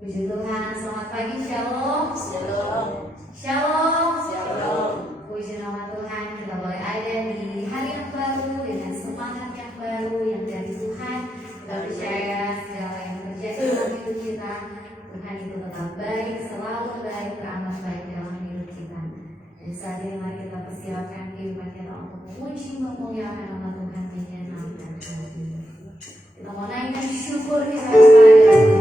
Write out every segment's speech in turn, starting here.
Puji Tuhan, selamat pagi, Shalom. Shalom. Shalom. Shalom. Puji nama Tuhan, kita boleh ada di hari yang baru dengan semangat yang baru yang dari Tuhan. Kita percaya segala yang terjadi dalam hidup kita, Tuhan itu tetap baik, selalu baik, beramat baik dalam hidup kita. Dan saat ini mari kita persiapkan kehidupan kita untuk memuji memuliakan nama Tuhan menyenangkan hati. Kita mau naikkan syukur kita kepada Tuhan.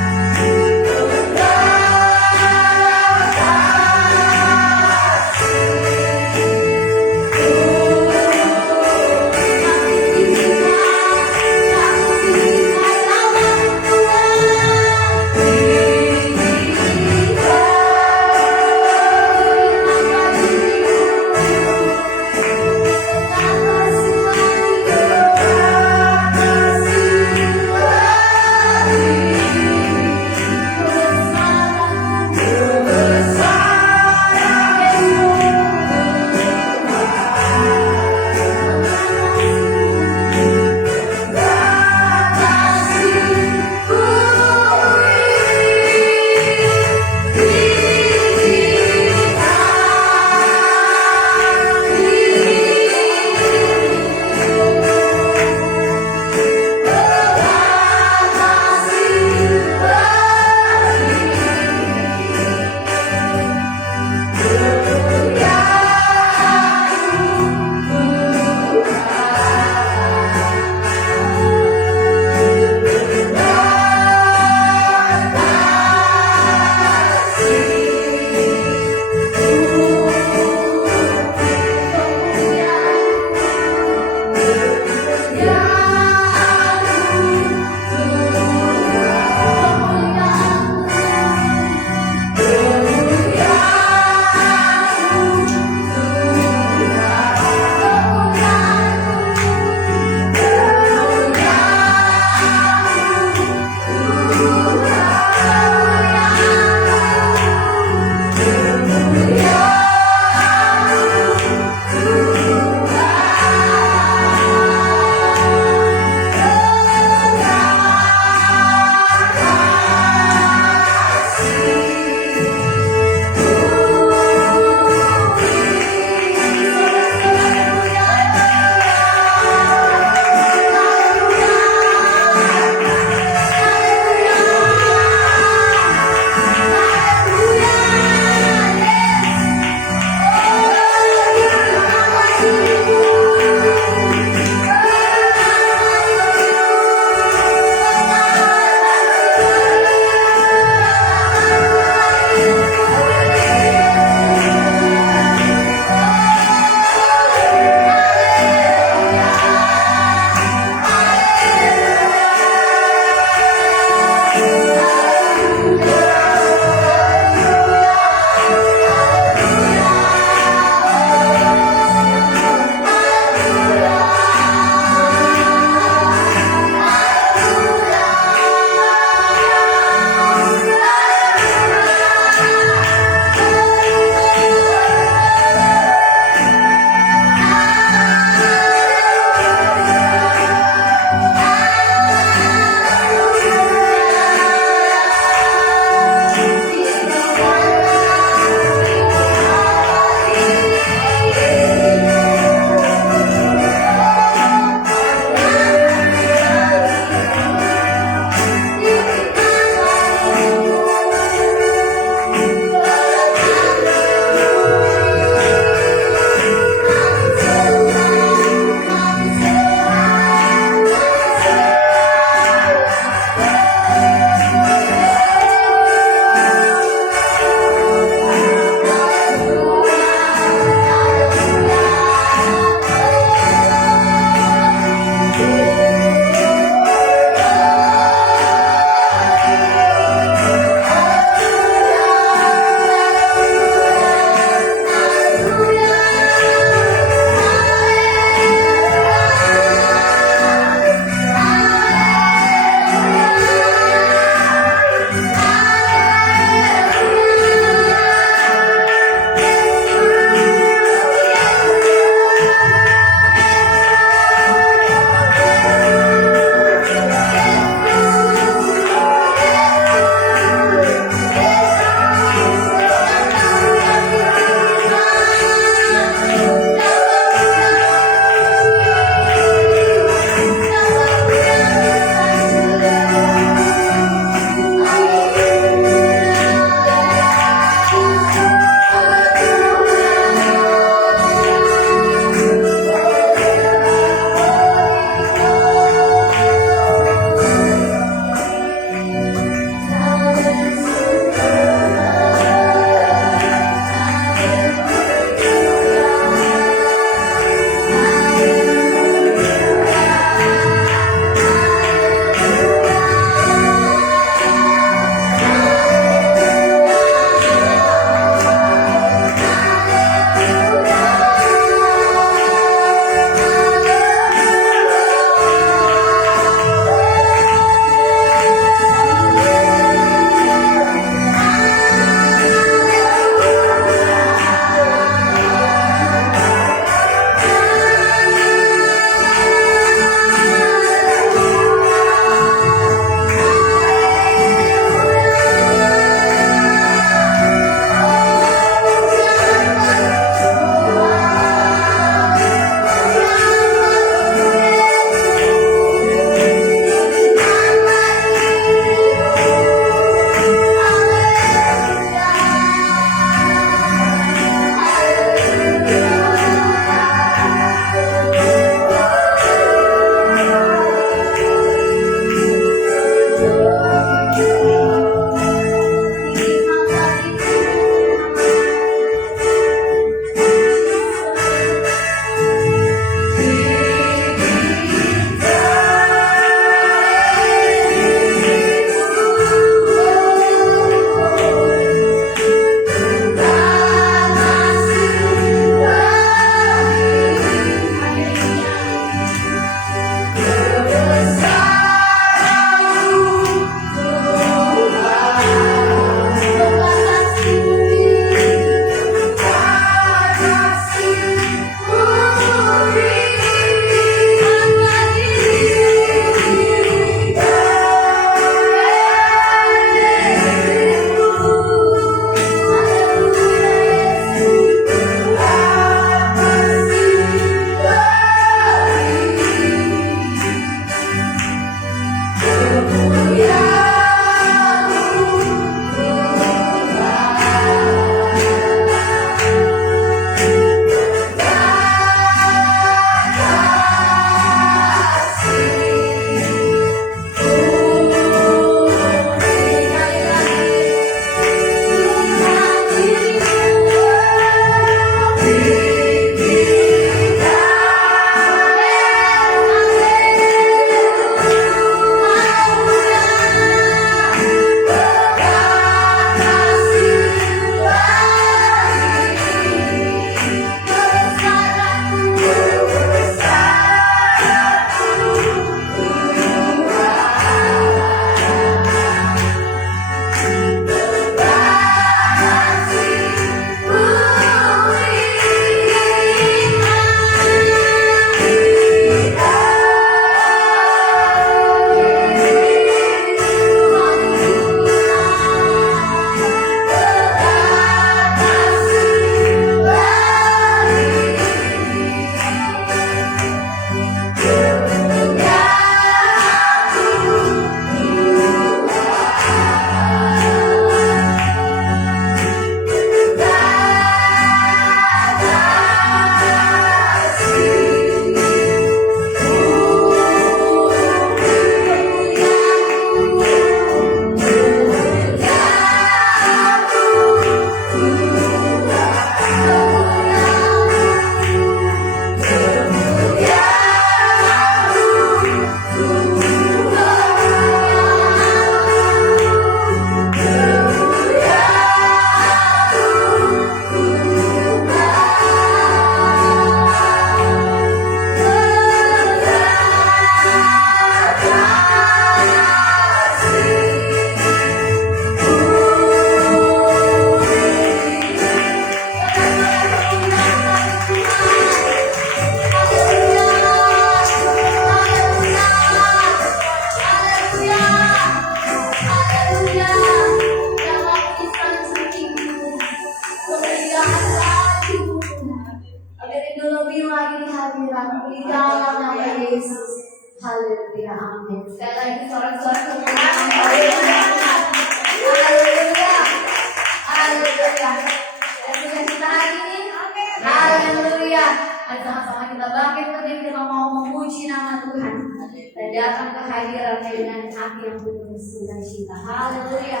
kehadirannya dengan hati yang penuh sukacita. Haleluya.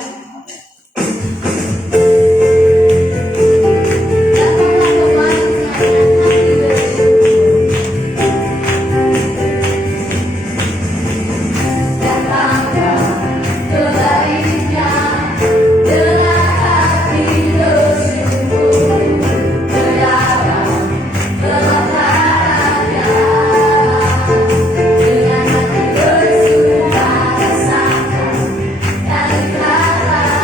Datanglah kembali dengan hati bersyukur. Datanglah kembalinya dengan hati bersyukur. Berdalam kebakarannya dengan hati bersuka rasa dan lihatlah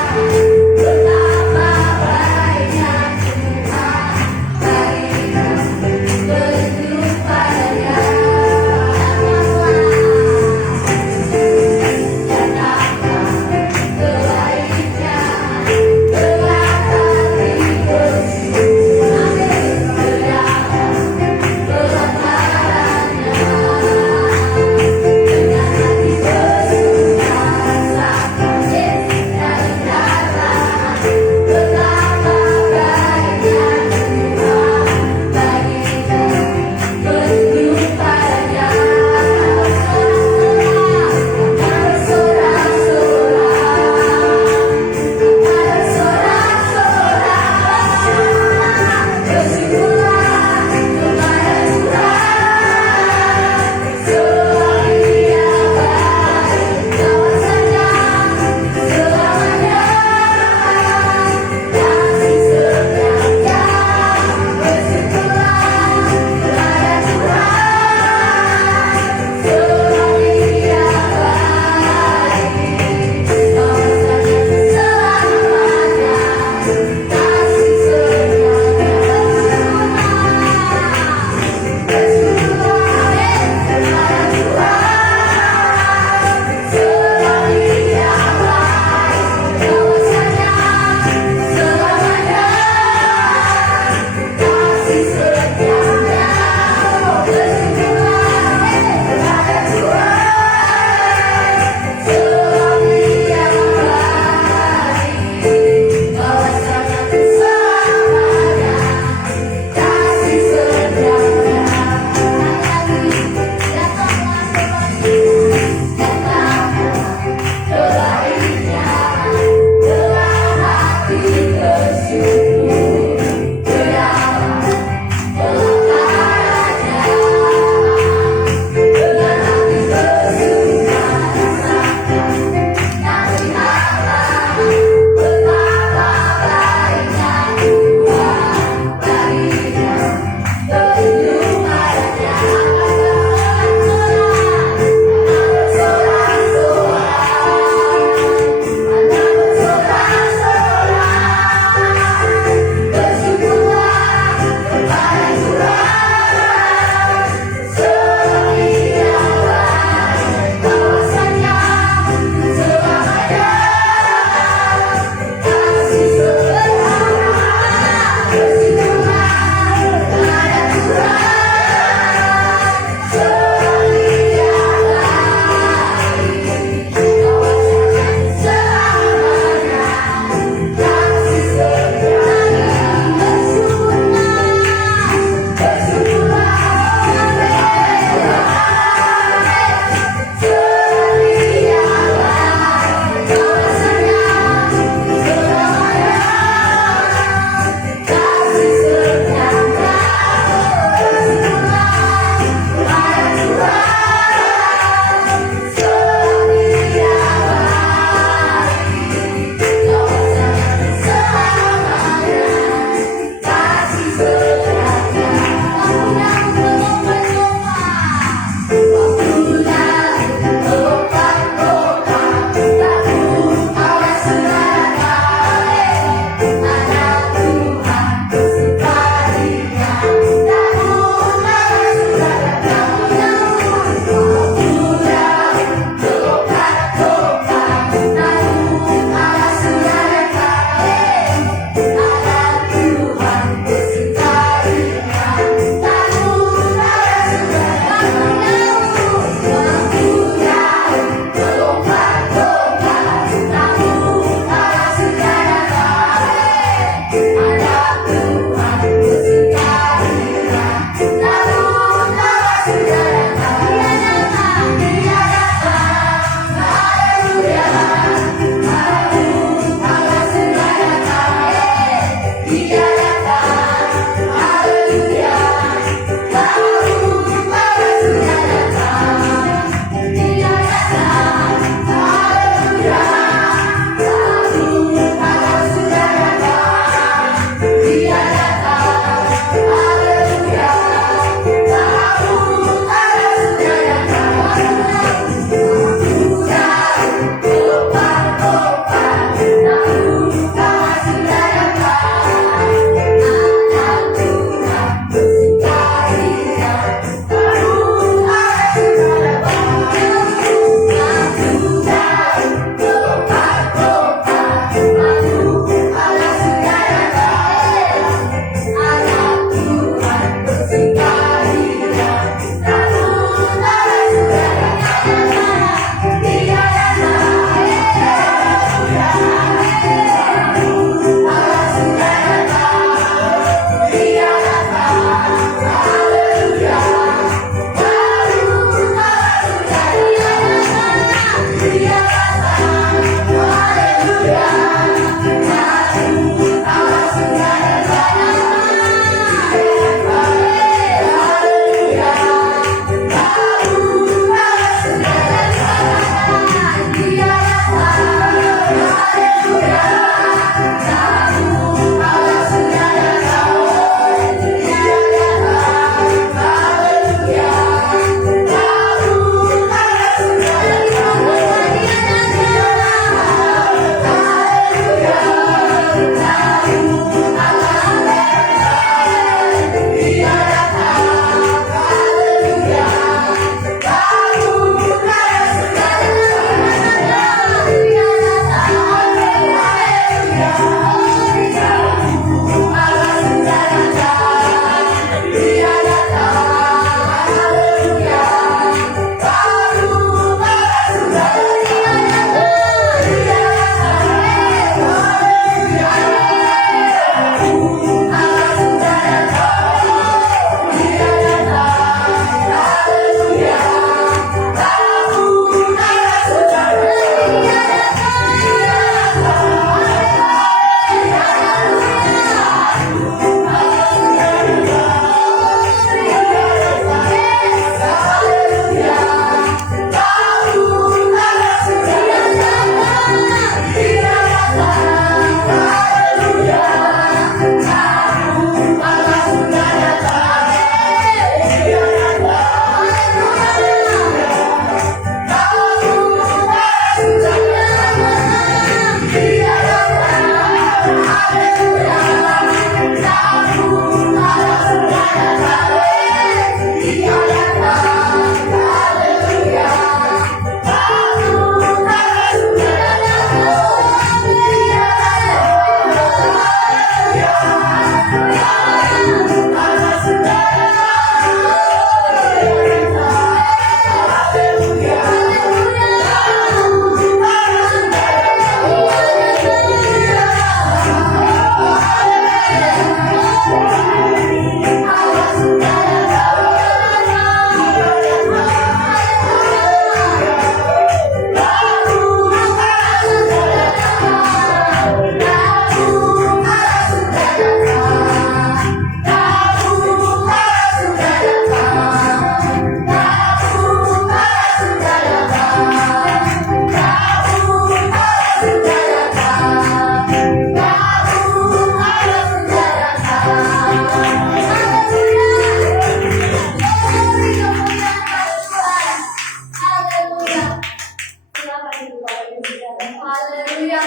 Haleluya.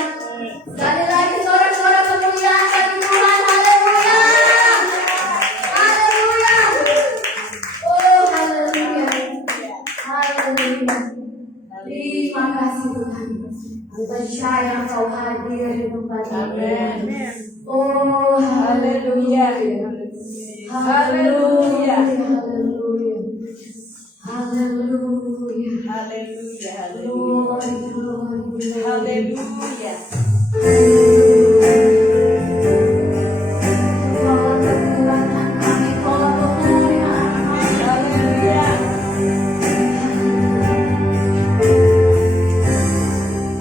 Sekali lagi sorak-sorak kemuliaan bagi Tuhan. Haleluya. Haleluya. Oh, haleluya. Haleluya. Terima kasih Tuhan. Aku percaya Engkau hadir di tempat ini. Oh, haleluya. Haleluya. Haleluya. Haleluya. Haleluya. Glory, glory, glory. Haleluya. Engkaulah kekuatan kami, Engkaulah kemuliaan kami. Haleluya.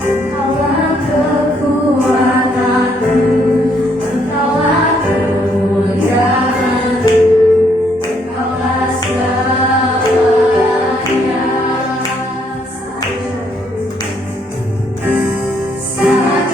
Engkaulah kekuatanku, Engkaulah kemuliaanku, Engkaulah segalanya. Saat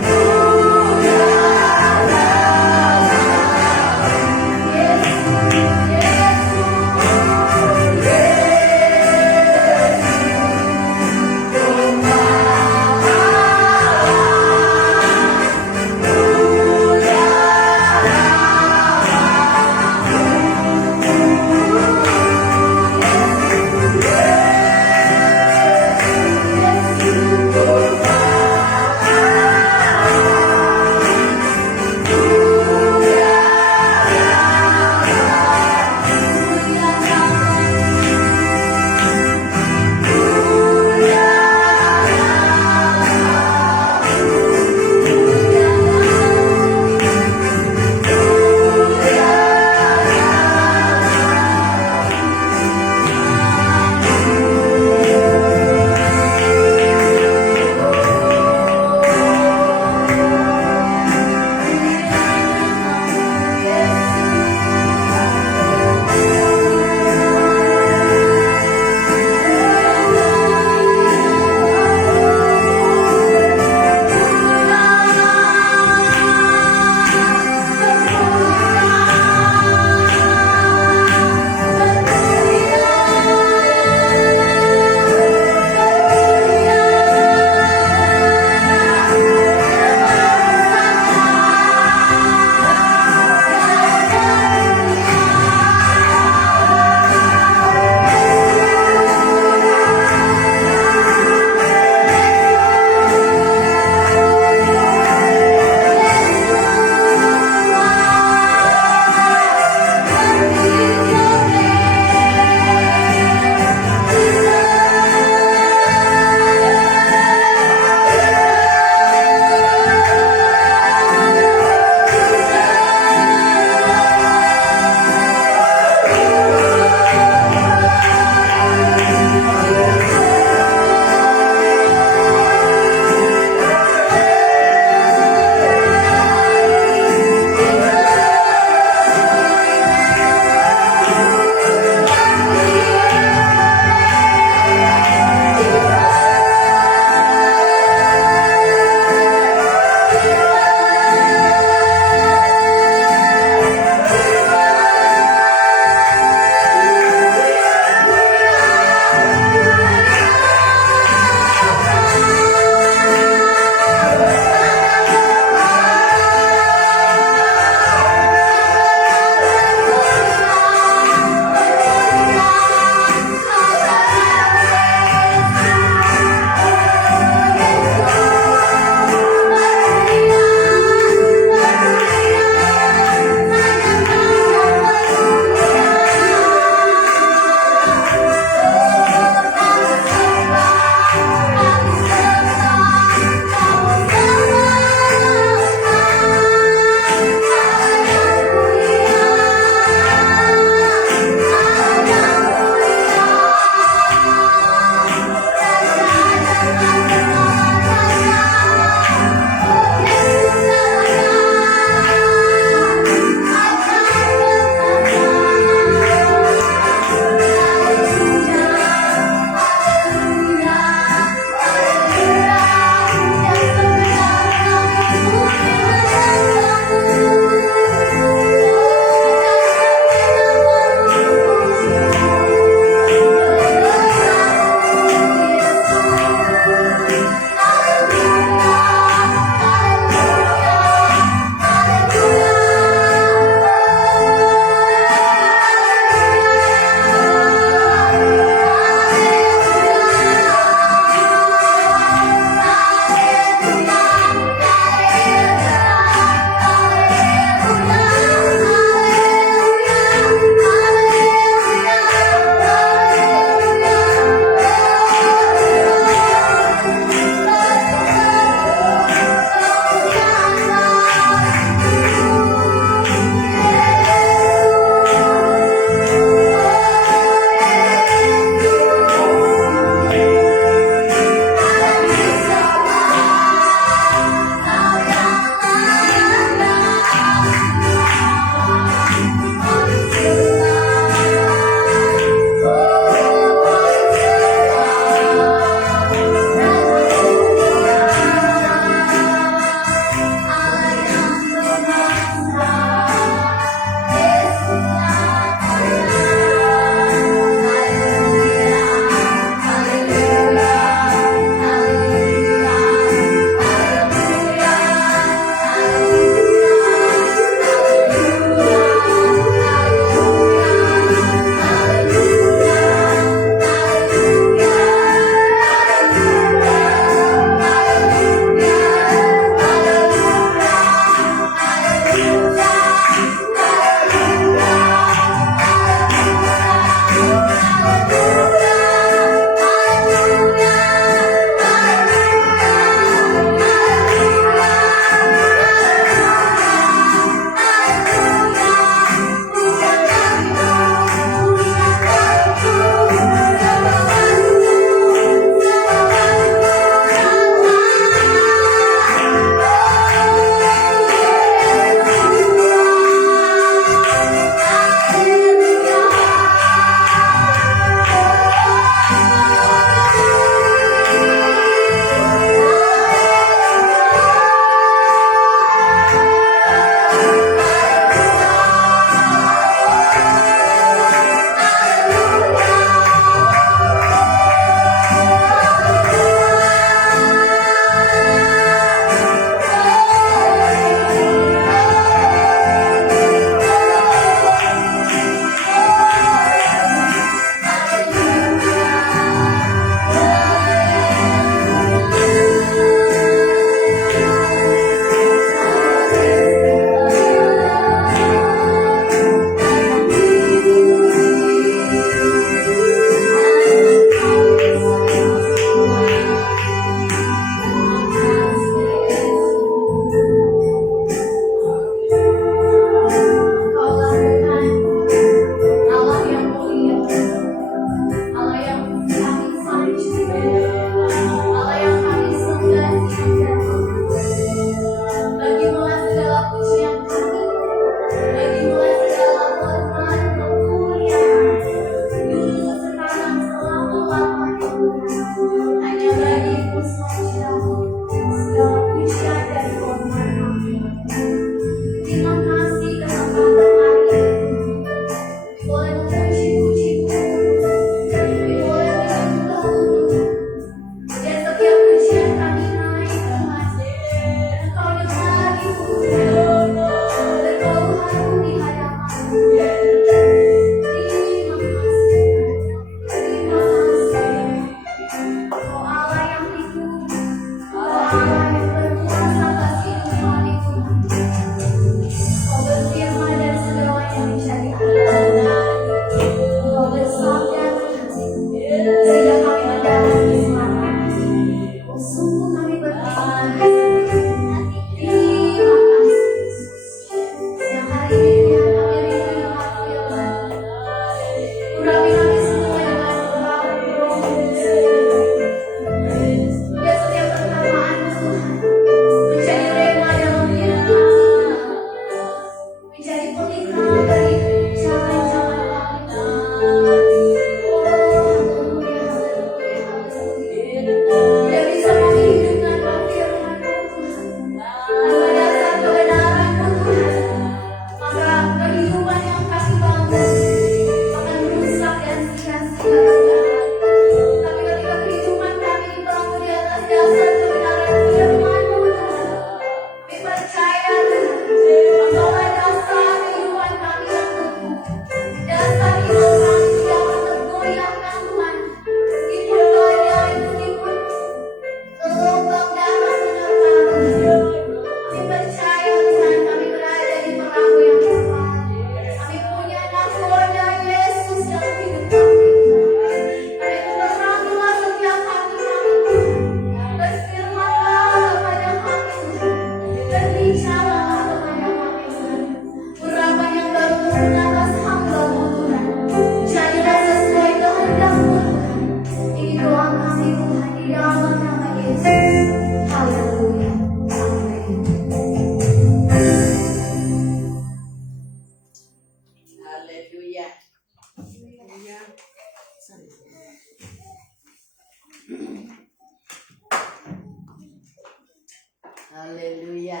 Haleluya.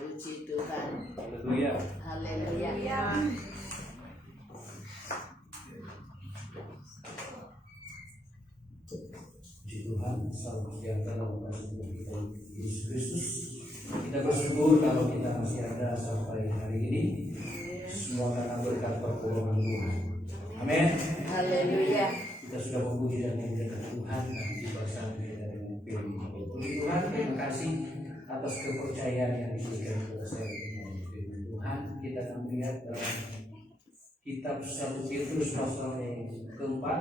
Puji Tuhan. Haleluya. Haleluya. Puji Tuhan, salam sejahtera bagi kita Yesus Kristus. Kita bersyukur kalau kita masih ada sampai hari ini. Semua karena berkat pertolongan Tuhan. Amin. Haleluya. Kita sudah memuji dan memuliakan Tuhan dan dibahas kita dengan firman. Puji Tuhan, terima kasih atas kepercayaan yang diberikan kepada saya dengan firman Tuhan. Kita akan melihat dalam kitab 1 Petrus pasal yang keempat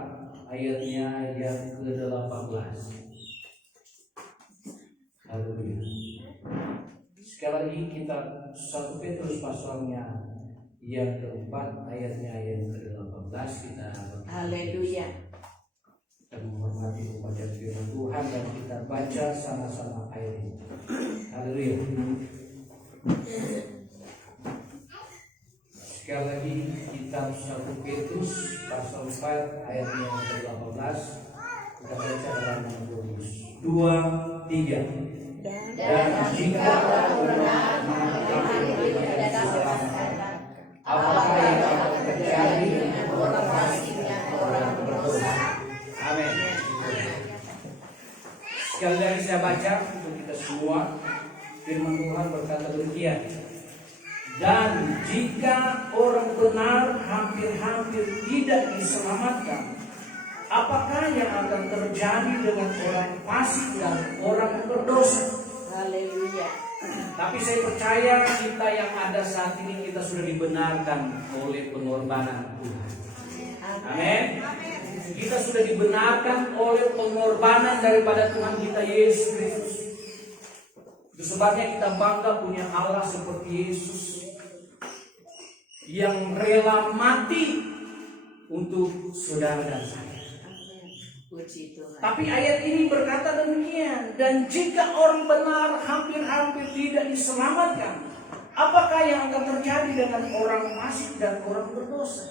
ayatnya yang ke-18. Haleluya. Sekali lagi kitab 1 Petrus pasalnya yang keempat ayatnya yang ke-18 kita Haleluya. dan menghormati kepada firman Tuhan dan kita baca sama-sama ayat ini. Haleluya. Sekali lagi kitab 1 Petrus pasal 4 ayat yang ke-18 kita baca dalam nama Yesus. 2, 3. Dan jika benar apakah yang akan terjadi dengan orang fasik dan orang berdosa? Amin. Sekali lagi saya baca untuk kita semua. Firman Tuhan berkata demikian. Dan jika orang benar hampir-hampir tidak diselamatkan, apakah yang akan terjadi dengan orang fasik dan orang berdosa? Haleluya. Tapi saya percaya kita yang ada saat ini kita sudah dibenarkan oleh pengorbanan Tuhan. Amin. Kita sudah dibenarkan oleh pengorbanan daripada Tuhan kita Yesus Kristus. Itu sebabnya kita bangga punya Allah seperti Yesus yang rela mati untuk saudara dan saya. Puji Tuhan. Tapi ayat ini berkata demikian. Dan jika orang benar hampir-hampir tidak diselamatkan, apakah yang akan terjadi dengan orang fasik dan orang berdosa?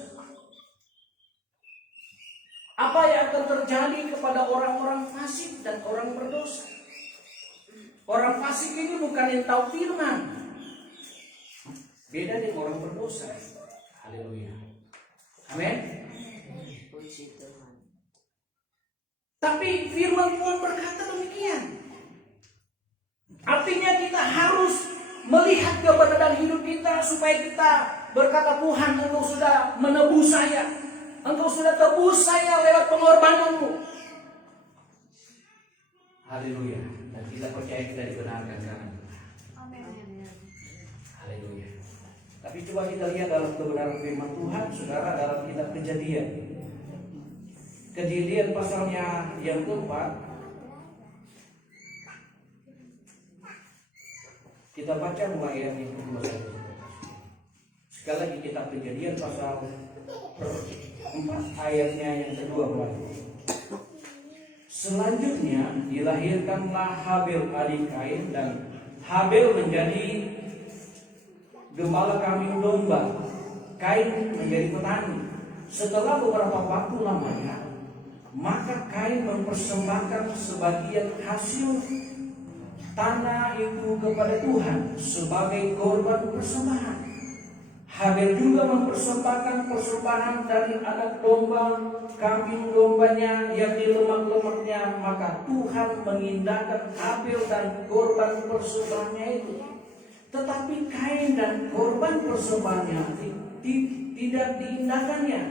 Apa yang akan terjadi kepada orang-orang fasik dan orang berdosa? Orang fasik ini bukan yang tahu firman. Beda dengan orang berdosa. Haleluya. Amin. Puji Tuhan. Tapi firman Tuhan berkata demikian. Artinya kita harus melihat kebenaran hidup kita supaya kita berkata, Tuhan, Engkau sudah menebus saya. Engkau sudah tebus saya lewat pengorbananmu. Haleluya. Dan kita percaya kita dibenarkan karena Amin. haleluya. Tapi coba kita lihat dalam kebenaran firman Tuhan, saudara, dalam kitab Kejadian. Kejadian pasalnya yang keempat. Kita baca mulai ayat yang kedua saja. Sekali lagi kitab Kejadian pasal 4 ayatnya yang kedua mulai. Selanjutnya dilahirkanlah Habel adik Kain, dan Habel menjadi gembala kambing domba, Kain menjadi petani. Setelah beberapa waktu lamanya, maka Kain mempersembahkan sebagian hasil tanah itu kepada Tuhan sebagai korban persembahan. Habel juga mempersembahkan persembahan dari anak domba, kambing dombanya yang di lemak-lemaknya. Maka Tuhan mengindahkan Habel dan korban persembahannya itu. Tetapi Kain dan korban persembahannya tidak diindahkannya.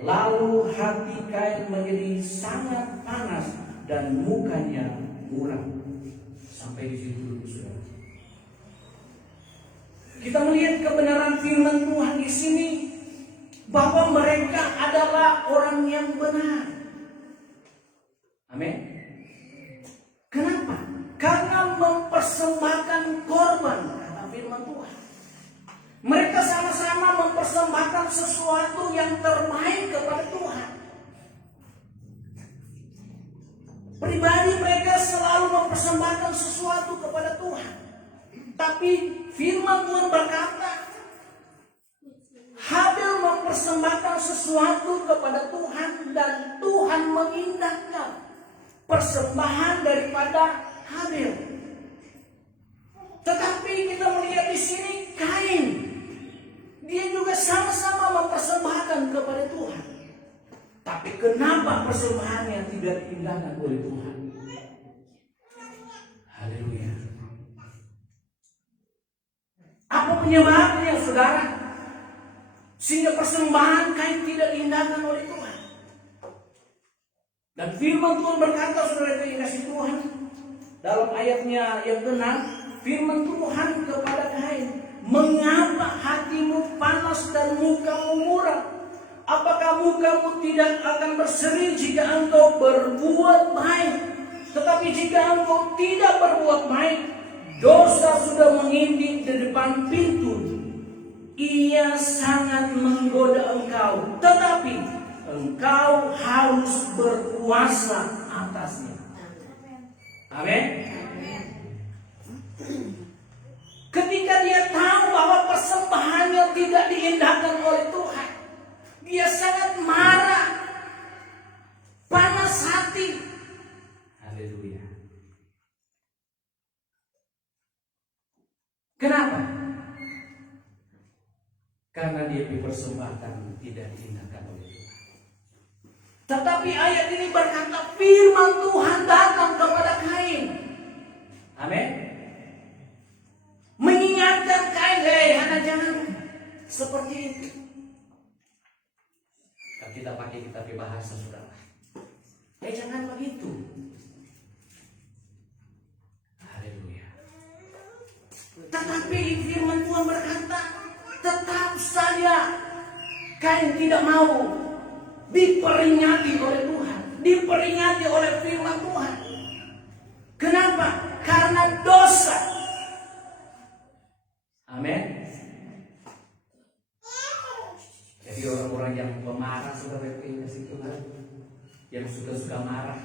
Lalu hati Kain menjadi sangat panas dan mukanya muram. Sampai di situ dulu, saudara. Kita melihat kebenaran firman Tuhan di sini bahwa mereka adalah orang yang benar. Amin. Kenapa? Karena mempersembahkan korban, kata firman Tuhan. Mereka sama-sama mempersembahkan sesuatu yang terbaik kepada Tuhan. Pribadi mereka selalu mempersembahkan sesuatu kepada Tuhan. Tapi firman Tuhan berkata, Habel mempersembahkan sesuatu kepada Tuhan dan Tuhan mengindahkan persembahan daripada Habel. Tetapi kita melihat di sini Kain, dia juga sama-sama mempersembahkan kepada Tuhan. Tapi kenapa persembahannya tidak diindahkan oleh Tuhan? Haleluya. Apa penyebabnya, saudara? Sehingga persembahan Kain tidak diindahkan oleh Tuhan. Dan firman Tuhan berkata, saudara yang dikasihi Tuhan, dalam ayatnya yang ke-6, firman Tuhan kepada Kain, mengapa hatimu panas dan mukamu muram? Apakah mukamu tidak akan berseri jika engkau berbuat baik? Tetapi jika engkau tidak berbuat baik, dosa sudah mengintip di depan pintu. Ia sangat menggoda engkau, tetapi engkau harus berkuasa atasnya. Amin. Ketika dia tahu bahwa persembahannya tidak diindahkan oleh Tuhan, dia sangat marah, panas hati. Haleluya. Kenapa? Karena dia dipersembahkan tidak diindahkan oleh Tuhan. Tetapi ayat ini berkata firman Tuhan datang kepada Kain. Amin. Mengingatkan Kain, hei anak jangan seperti itu. Kalau kita pakai kitab bahasa, saudara, Jangan begitu. haleluya. Tetapi firman Tuhan berkata, tetap saja Kain tidak mau diperingati oleh Tuhan, diperingati oleh firman Tuhan. Kenapa? Karena dosa. Amin. Jadi orang-orang yang pemarah, saudara yang kasih Tuhan, yang suka-suka marah.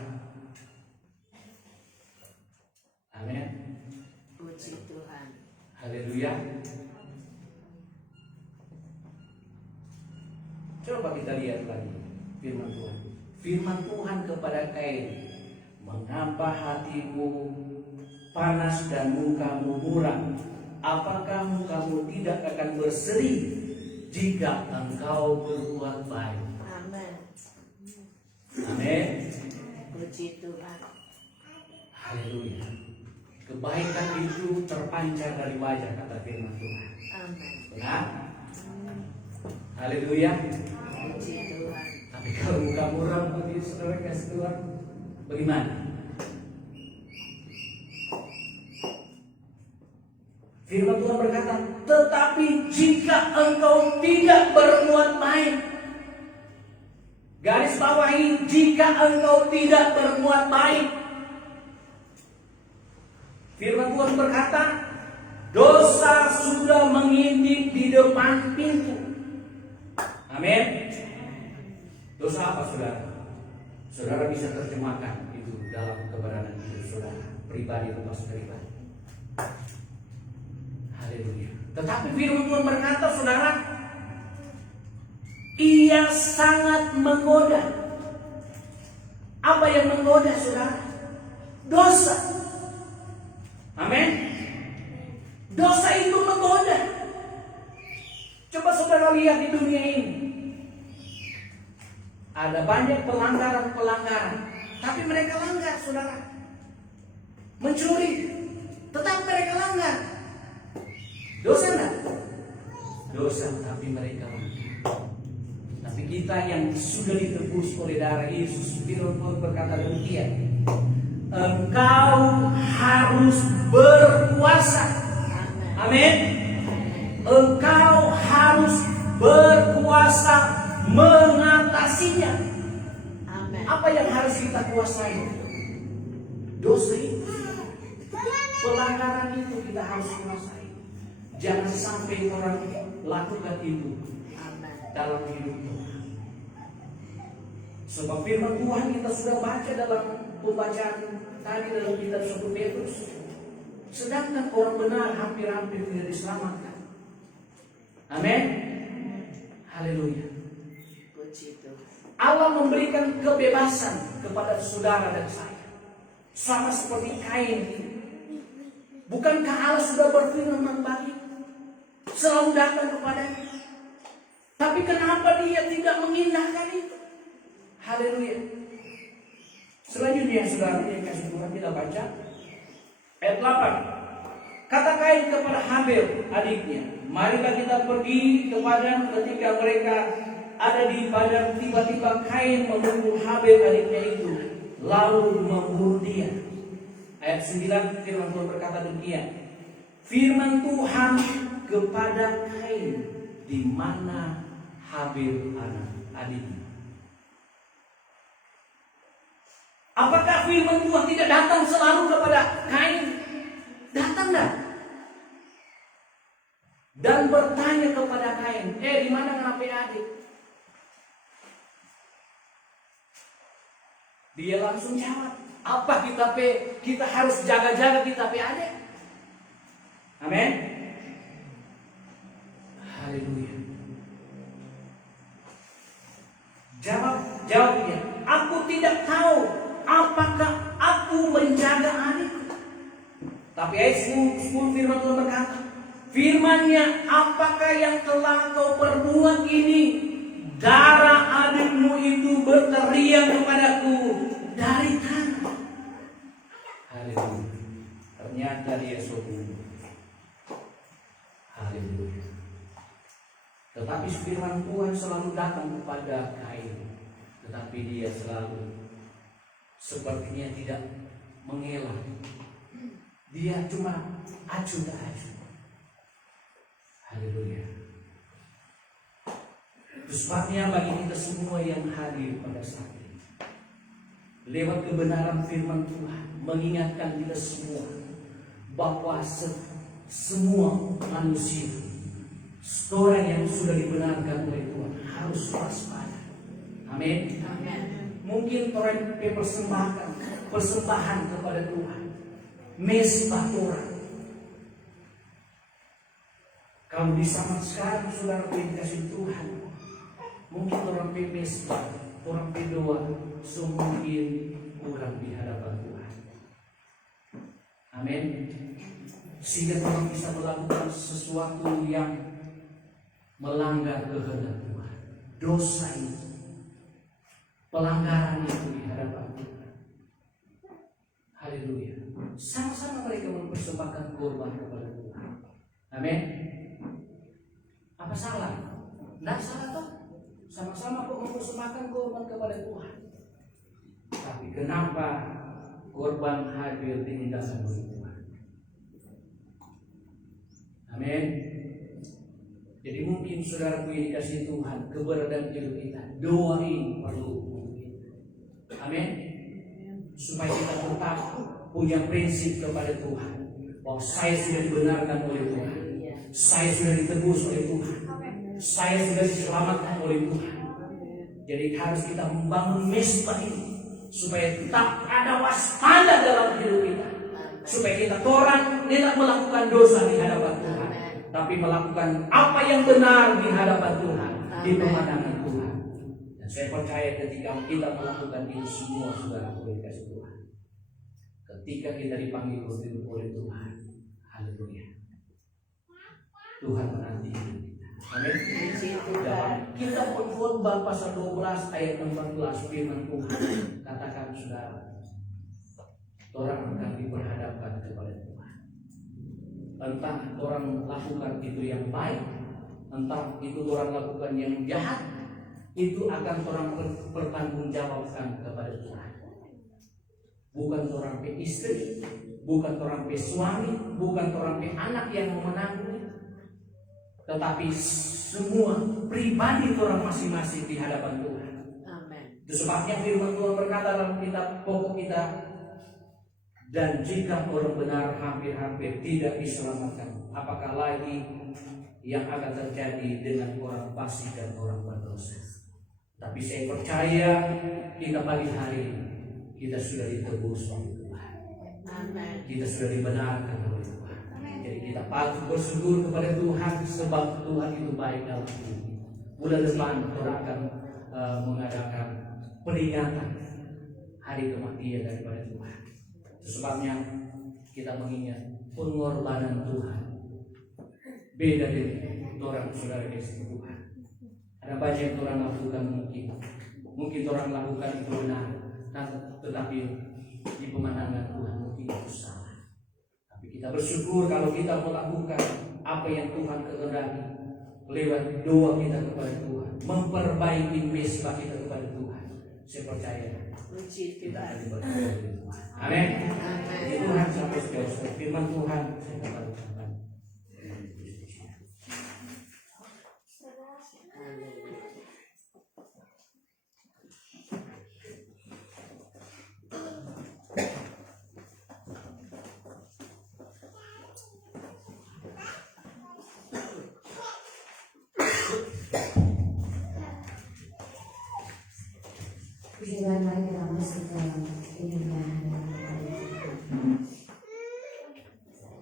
Amin. Puji Tuhan. Haleluya. Coba kita lihat lagi firman Tuhan. Firman Tuhan kepada Kain, mengapa hatimu panas dan mukamu muram? Apakah mukamu tidak akan berseri jika engkau berbuat baik? Amin. Amin. Puji Tuhan. Haleluya. Kebaikan itu terpancar dari wajah, kata firman Tuhan. Amin. Benar? Haleluya. Puji Tuhan. Tapi kalau muka muram bagi saudara kasih Tuhan, bagaimana? Firman Tuhan berkata, tetapi jika engkau tidak berbuat baik. Garis bawahi, jika engkau tidak berbuat baik. Firman Tuhan berkata, dosa sudah mengintip di depan pintu. Amin. Dosa apa, saudara? Saudara bisa terjemahkan itu dalam keberadaan hidup saudara pribadi atau pribadi. Haleluya. Tetapi firman Tuhan berkata, saudara, ia sangat menggoda. Apa yang menggoda, saudara? Dosa. Amin. Dosa itu menggoda. Coba saudara lihat di dunia ini. Ada banyak pelanggaran-pelanggaran, tapi mereka langgar, saudara. Mencuri, tetap mereka langgar. Dosa enggak? Dosa, tapi mereka langgar. Tapi kita yang sudah ditebus oleh darah Yesus, firman Tuhan berkata demikian. Engkau harus berkuasa. Amin. Engkau harus berkuasa mengatasinya. Amin. Apa yang harus kita kuasai? Dosa itu, pelanggaran itu kita harus kuasai. Jangan sampai orang lakukan itu dalam hidupnya. Sebab firman Tuhan kita sudah baca dalam pembacaan tadi dalam kitab 1 Petrus. Sedangkan orang benar hampir-hampir tidak diselamatkan. Amin. Haleluya. Puji Tuhan. Allah memberikan kebebasan kepada saudara dan saya. Sama seperti Kain. Bukankah Allah sudah berfirman bagi selalu datang kepadanya? Tapi kenapa dia tidak mengindahkan itu? Haleluya. Selanjutnya saudara yang kasih Tuhan, kita baca ayat 8. Kata Kain kepada Habil adiknya, marilah kita pergi ke padang. Ketika mereka ada di padang, tiba-tiba Kain memukul Habil adiknya itu, lalu membunuh dia. Ayat 9 firman Tuhan berkata demikian. Firman Tuhan kepada Kain, di mana Habil anak adiknya? Apakah firman Tuhan tidak datang selalu kepada Kain? Datang dah. Dan bertanya kepada Kain, di mana ngapain adik? Dia langsung jawab, apa kita harus jaga-jaga kita pe adik? Amin. Haleluya. Jawabnya, aku tidak tahu apakah aku menjaga adikku. Tapi ayat 10 firman Tuhan berkata, firman-Nya, apakah yang telah kau perbuat ini? Darah adikmu itu berteriak kepadaku dari tanah. Haleluya. Ternyata dia sombong. Haleluya. Tetapi firman Tuhan selalu datang kepada Kain. Tetapi dia selalu sepertinya tidak mengelak. Dia cuma acuh tak acuh. Haleluya. Itu sebabnya bagi kita semua yang hadir pada saat ini, lewat kebenaran firman Tuhan, mengingatkan kita semua bahwa semua manusia, orang yang sudah dibenarkan oleh Tuhan, harus waspada. Amin. Mungkin orang persembahan kepada Tuhan, mesbah Torah. Kalau di zaman sekarang saudara dikasih Tuhan, mungkin orang mesbah, orang berdoa, mungkin kurang di hadapan Tuhan. Amin. Sehingga orang bisa melakukan sesuatu yang melanggar kehendak Tuhan. Dosa itu, pelanggaran itu di hadapan Tuhan. Haleluya. Sama-sama mereka mempersembahkan korban kepada Tuhan. Amin. Apa salah? Tidak salah toh. Sama-sama kok mempersembahkan korban kepada Tuhan. Tapi kenapa korban Habil diindahkan oleh Tuhan? Amin. Jadi mungkin saudara yang dikasih Tuhan, keberadaan hidup kita, doa ini perlu. Amin. Supaya kita tetap punya prinsip kepada Tuhan, bahwa saya sudah dibenarkan oleh Tuhan, saya sudah ditebus oleh Tuhan, saya sudah diselamatkan oleh Tuhan. Jadi harus kita membangun mesbah ini supaya tetap ada waspada dalam hidup kita, supaya kita orang tidak melakukan dosa di hadapan Tuhan, tapi melakukan apa yang benar di hadapan Tuhan, di pemandangan Tuhan. Dan saya percaya ketika kita melakukan itu semua, saudara boleh kasih Tuhan. Ketika kita dipanggil oleh Tuhan, haleluya, Tuhan menanti kita. Amin. Dalam kitab Khotbah pasal 12 ayat 14 firman Tuhan katakan, saudara, orang akan diperhadapkan kepada Tuhan. Entah orang lakukan itu yang baik, entah itu orang lakukan yang jahat, itu akan orang bertanggungjawabkan kepada Tuhan. Bukan orang pe istri, bukan orang pe suami, bukan orang pe anak yang menanggung, tetapi semua pribadi orang masing-masing di hadapan Tuhan. Amin. Itu sebabnya firman Tuhan berkata dalam kitab pokok kita, dan jika orang benar hampir-hampir tidak diselamatkan, apakah lagi yang akan terjadi dengan orang fasik dan orang berdosa? Tapi saya percaya kita pagi hari ini, kita sudah ditebus oleh Tuhan. Amin. Kita sudah dibenarkan oleh Tuhan. Jadi kita patut bersyukur kepada Tuhan, sebab Tuhan itu baik dalam hidup. Bulan depan orang akan mengadakan peringatan hari kematian daripada Tuhan. Itu sebabnya kita mengingat pengorbanan Tuhan beda dari orang saudara kasih Tuhan. Ada banyak orang lakukan mungkin orang lakukan itu benar, tetapi di pemandangan Tuhan mungkin itu salah. Tapi kita bersyukur kalau kita melakukan apa yang Tuhan kehendaki lewat doa kita kepada Tuhan, memperbaiki mesbah kita kepada Tuhan. Saya percaya. Puji Tuhan. Amin. Amin. Di Tuhan sampai sejauh firman Tuhan saya katakan. Puji Tuhan, mari kita masuk ke ibadah.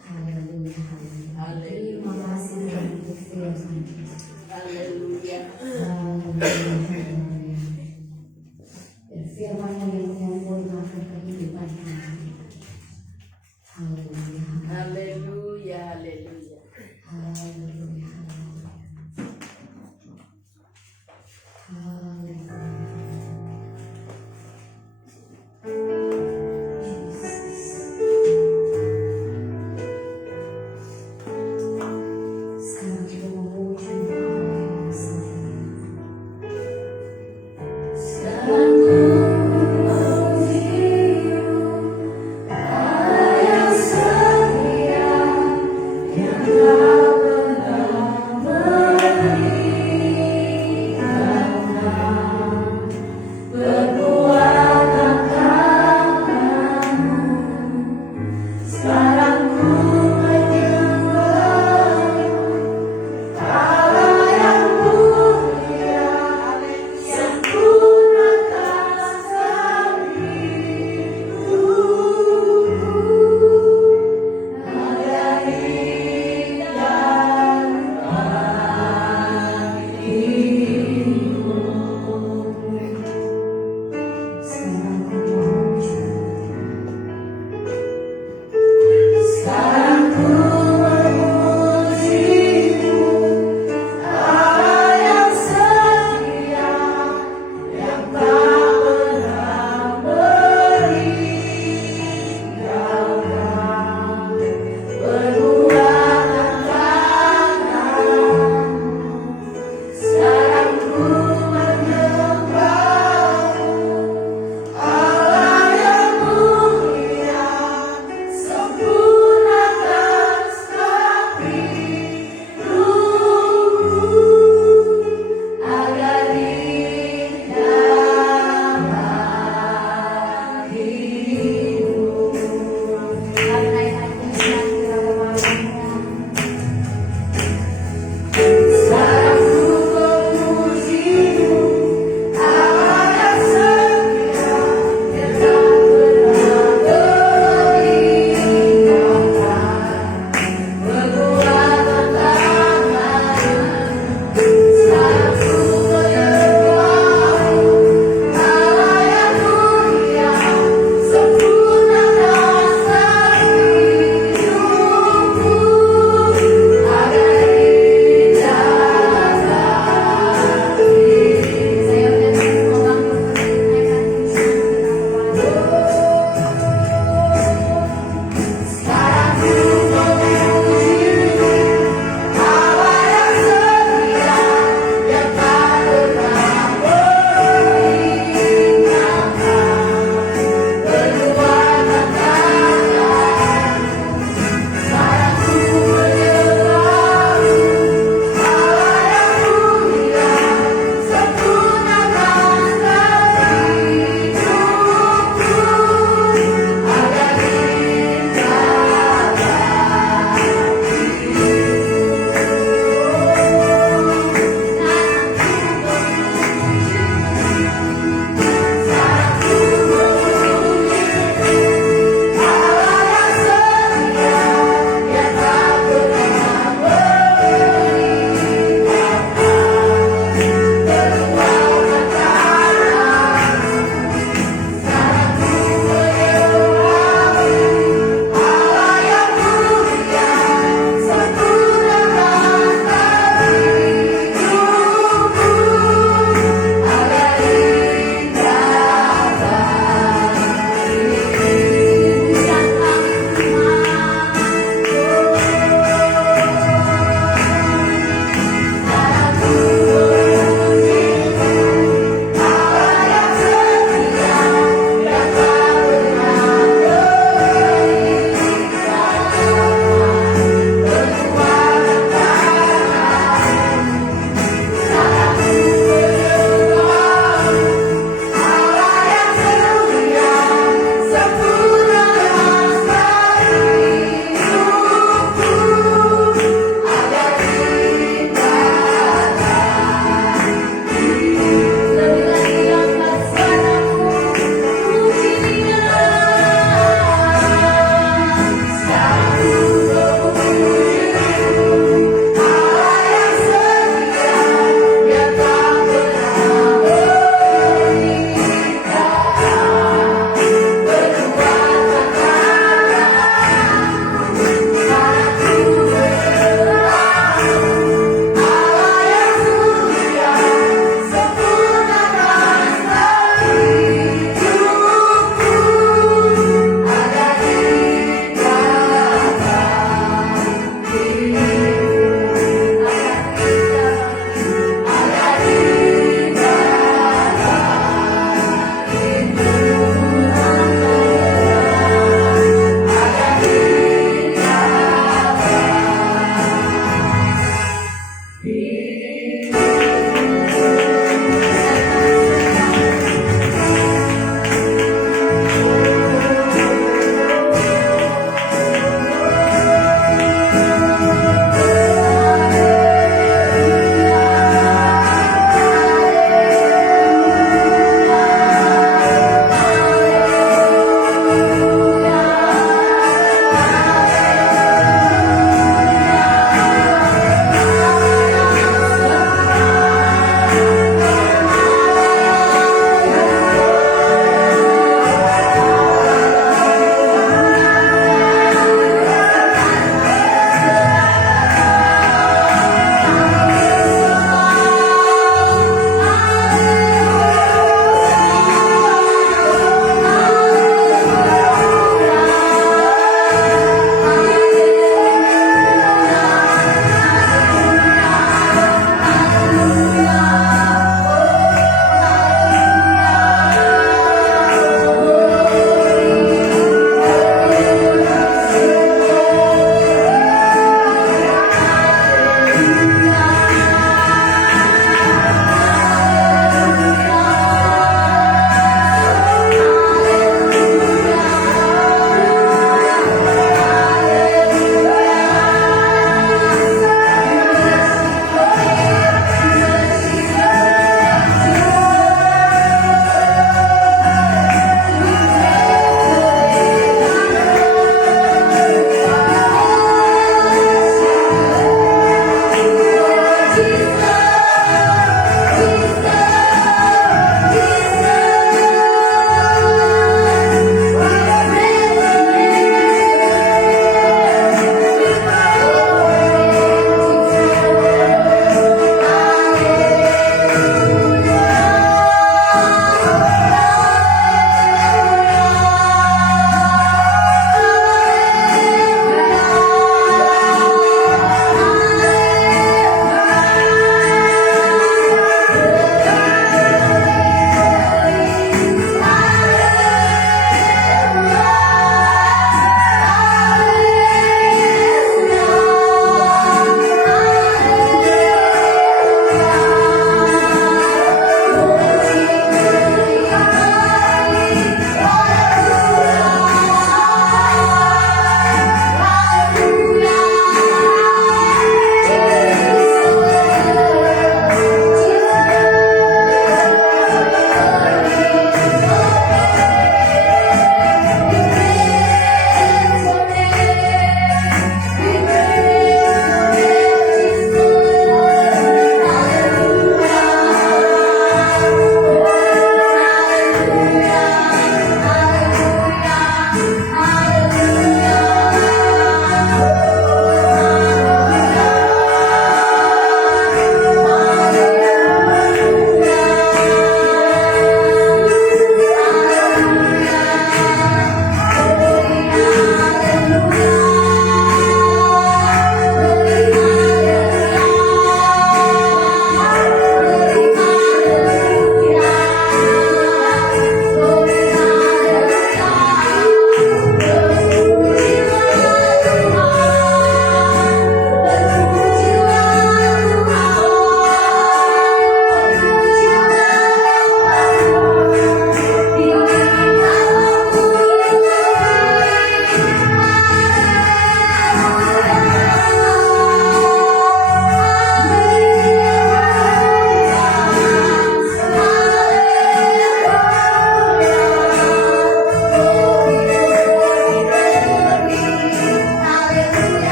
Haleluya, haleluya. Terima kasih Tuhan untuk firman. Haleluya. Haleluya. Dan firman yang menyempurnakan kehidupan kami. Haleluya. Haleluya. Haleluya. Haleluya. Haleluya.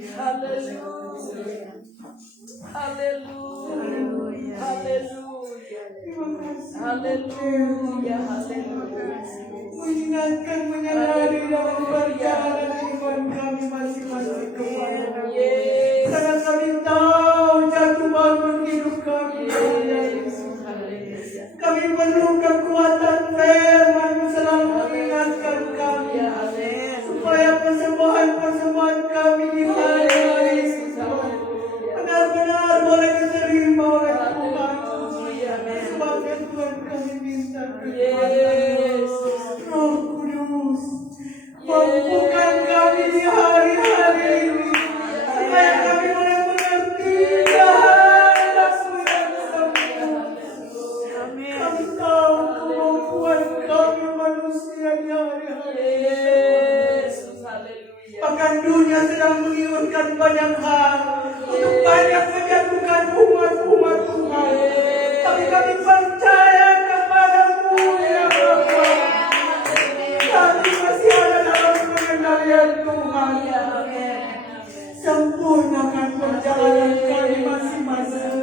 Haleluya. Haleluya. Haleluya. Haleluya. Haleluya. Mengingatkan, menyadari dalam perjalanan iman kami masing-masing kepada Yes. karena kami tahu jatuh bangun hidup kami. Haleluya. Kami perlu kekuatan firman selalu mengingatkan kami supaya persembahan-persembahan kami di hari-hari benar-benar boleh diterima oleh Tuhan. Sebabnya Tuhan kami minta Yes. Roh Kudus mampukan kami di hari-hari ini supaya kami boleh mengerti kehendak yang sempurna. Kami tahu kemampuan kami manusia di hari-hari. Yesus. Haleluya. Bahkan dunia sedang mengiurkan banyak hal untuk banyak menjatuhkan umat-umat Tuhan. Tapi kami percaya kepadamu ya Bapa. Kami masih ada dalam pengendalian Tuhan. Sempurnakan perjalanan kami masing-masing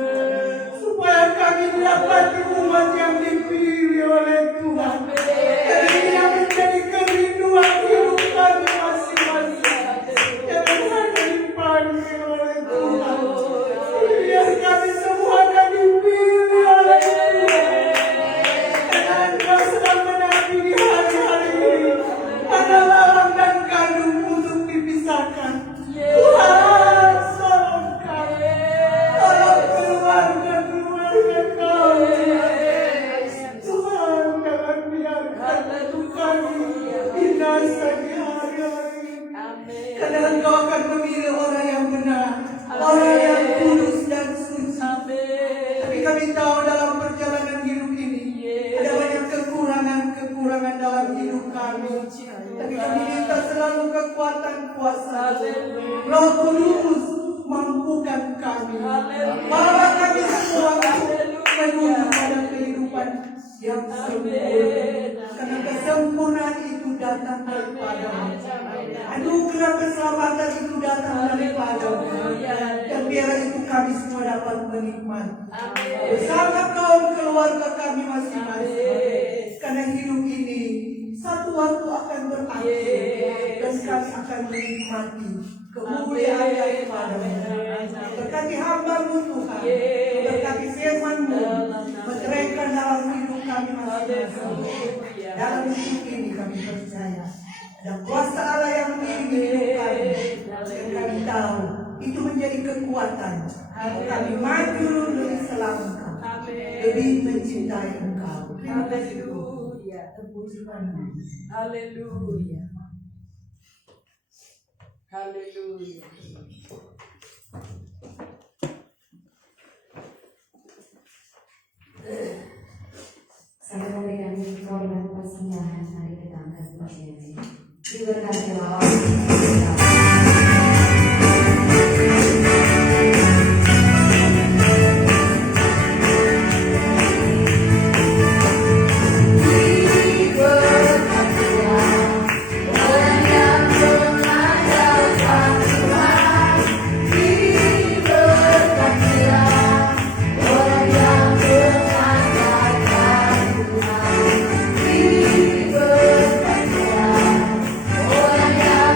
supaya kami mendapati umat yang dipilih oleh Tuhan. Dan ini yang menjadi kerinduan hidup kami masing-masing. Jangan hanya dipanggil oleh Tuhan, biar kami semua akan dipilih oleh Tuhan. Dan Engkau sedang menampil di hari-hari ini. Ada larang dan kandung untuk dipisahkan. Tuhan, tolong kami. Tolong keluarga-keluarga kami. Tuhan, jangan biarkan kami binasa di hari-hari ini. Amin. Karena Engkau akan memilih orang yang benar, orang yang tulus dan suci. Tapi kami tahu dalam perjalanan hidup ini ada banyak kekurangan dalam hidup kami. Tapi kami minta selalu kekuatan kuasa Roh Kudus mampukan kami. Bawa kami semua menuju pada kehidupan yang sempurna. Karena kesempurnaan itu datang daripada-Mu. Anugerah keselamatan itu datang daripada-Mu. Dan biar itu kami semua dapat menikmati bersama kaum keluarga kami masing-masing. Karena hidup ini satu waktu akan berakhir dan kami akan menikmati kemuliaan daripada-Mu. Berkati hamba-Mu Tuhan, berkati firman-Mu, menerangkan dalam hidup kami masing-masing. Dalam hidup ini kami percaya ada kuasa Allah yang mengiringi hidup kami. Dan kami tahu itu menjadi kekuatan kami maju lebih selangkah, lebih mencintai Engkau. Terima kasih Tuhan. Terpuji Tuhan. Haleluya. Haleluya. Saya memberikan korban persembahan, mari kita angkat pujian. Diberkati Allah. Orang yang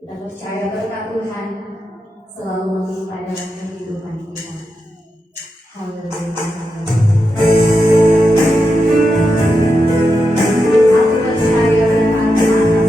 Kita percaya berkat Tuhan selalu melimpah dalam kehidupan kita. Haleluya. Aku percaya berkat Tuhan.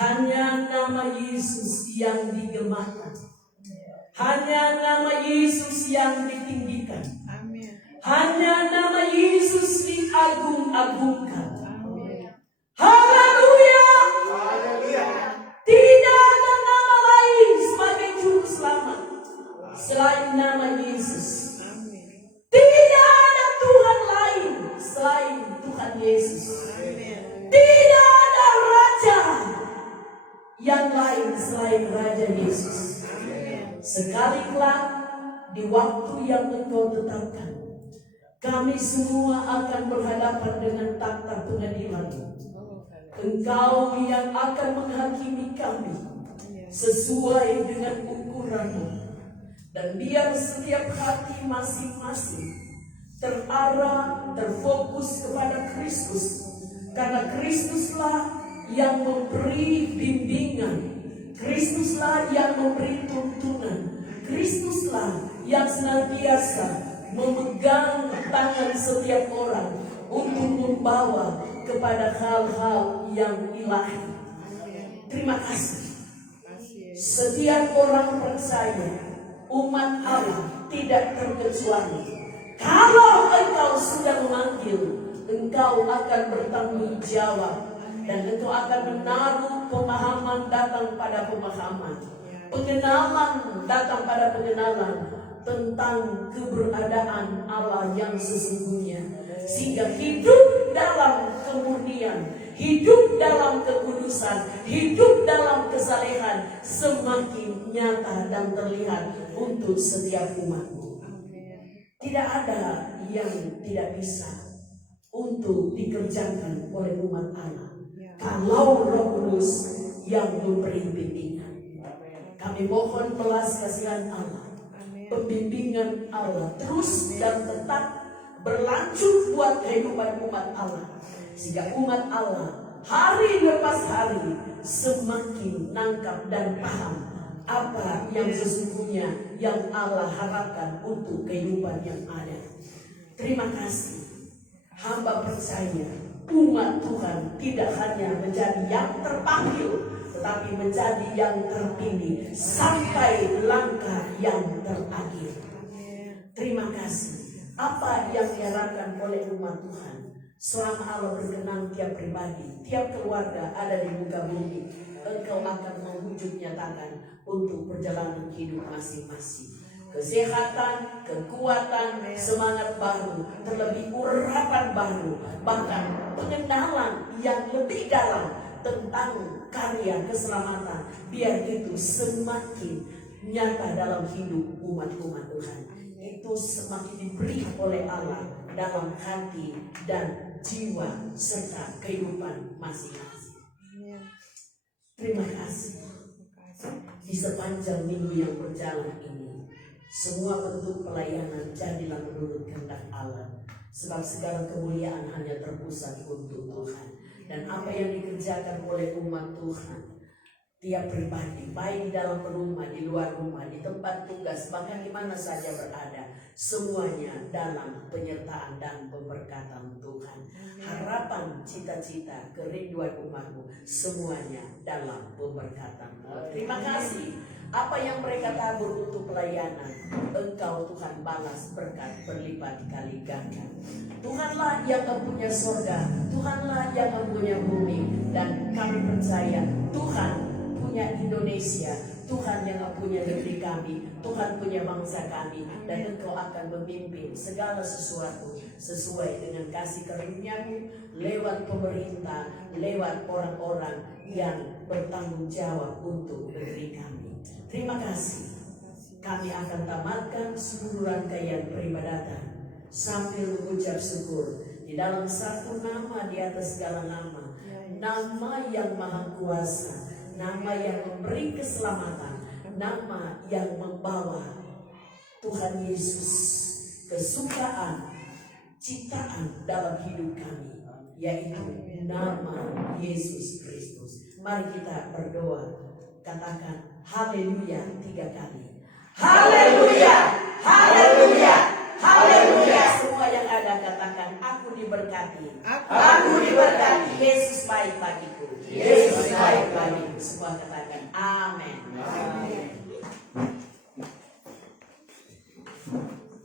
Hanya nama Yesus yang digemahkan. Hanya nama Yesus yang ditinggikan. Hanya nama Yesus diagung-agungkan. Haleluya. Tidak ada nama lain sebagai juru selamat selain nama Yesus. Tidak ada Tuhan lain selain Tuhan Yesus. Tidak ada raja yang lain selain Raja Yesus. Sekali kelak di waktu yang Engkau tetapkan, kami semua akan berhadapan dengan takhta pengadilan. Engkau yang akan menghakimi kami sesuai dengan ukuran-Mu. Dan biar setiap hati masing-masing terarah, terfokus kepada Kristus. Karena Kristuslah yang memberi bimbingan, Kristuslah yang memberi tuntunan, Kristuslah yang senantiasa memegang tangan setiap orang untuk membawa kepada hal-hal yang ilahi. Terima kasih. Setiap orang percaya, umat Allah tidak terkecuali. Kalau engkau sudah memanggil, engkau akan bertanggung jawab. Dan engkau akan menaruh pemahaman datang pada pemahaman, pengenalan datang pada pengenalan tentang keberadaan Allah yang sesungguhnya. Sehingga hidup dalam kemurnian, hidup dalam kekudusan, hidup dalam kesalehan semakin nyata dan terlihat untuk setiap umatmu. Tidak ada yang tidak bisa untuk dikerjakan oleh umat Allah kalau Roh Kudus yang memberi bimbingan. Kami mohon belas kasihan Allah, pembimbingan Allah terus dan tetap berlanjut buat kehidupan umat Allah, sehingga umat Allah hari lepas hari semakin nangkap dan paham apa yang sesungguhnya yang Allah harapkan untuk kehidupan yang ada. Terima kasih. Hamba percaya umat Tuhan tidak hanya menjadi yang terpanggil, tetapi menjadi yang terpilih sampai langkah yang terakhir. Terima kasih. Apa yang diharapkan oleh umat Tuhan selama Allah berkenan tiap pribadi, tiap keluarga ada di muka bumi, engkau akan mewujud nyatakan untuk perjalanan hidup masing-masing. Kesehatan, kekuatan, semangat baru, terlebih urapan baru, bahkan pengenalan yang lebih dalam tentang karya keselamatan, biar itu semakin nyata dalam hidup umat-umat Tuhan. Itu semakin diberi oleh Allah dalam hati dan jiwa serta kehidupan masing-masing. Terima kasih. Di sepanjang minggu yang berjalan ini, semua bentuk pelayanan jadilah menurut kehendak Allah. Sebab segala kemuliaan hanya terpusat untuk Tuhan. Dan apa yang dikerjakan oleh umat Tuhan, tiap pribadi, baik di dalam rumah, di luar rumah, di tempat tugas, bahkan di mana saja berada, semuanya dalam penyertaan dan pemberkatan Tuhan. Harapan, cita-cita, kerinduan umatmu, semuanya dalam pemberkatan Tuhan. Terima kasih. Apa yang mereka tabur untuk pelayanan, engkau Tuhan balas berkat berlipat kali ganda. Tuhanlah yang mempunyai surga, Tuhanlah yang mempunyai bumi, dan kami percaya Tuhan punya Indonesia, Tuhan yang punya negeri kami, Tuhan punya bangsa kami, dan engkau akan memimpin segala sesuatu sesuai dengan kasih karunia-Mu lewat pemerintah, lewat orang-orang yang bertanggung jawab untuk negeri kami. Terima kasih. Kami akan tamatkan seluruh rangkaian peribadatan sambil mengucap syukur di dalam satu nama di atas segala nama, nama yang maha kuasa, nama yang memberi keselamatan, nama yang membawa Tuhan Yesus kesukaan, ciptaan dalam hidup kami, yaitu nama Yesus Kristus. Mari kita berdoa. Katakan haleluya 3 kali. Haleluya, haleluya, haleluya. Semua yang ada katakan aku diberkati. Aku diberkati. Yesus baik bagiku. Yesus baik bagiku. Semua katakan amin. Amin.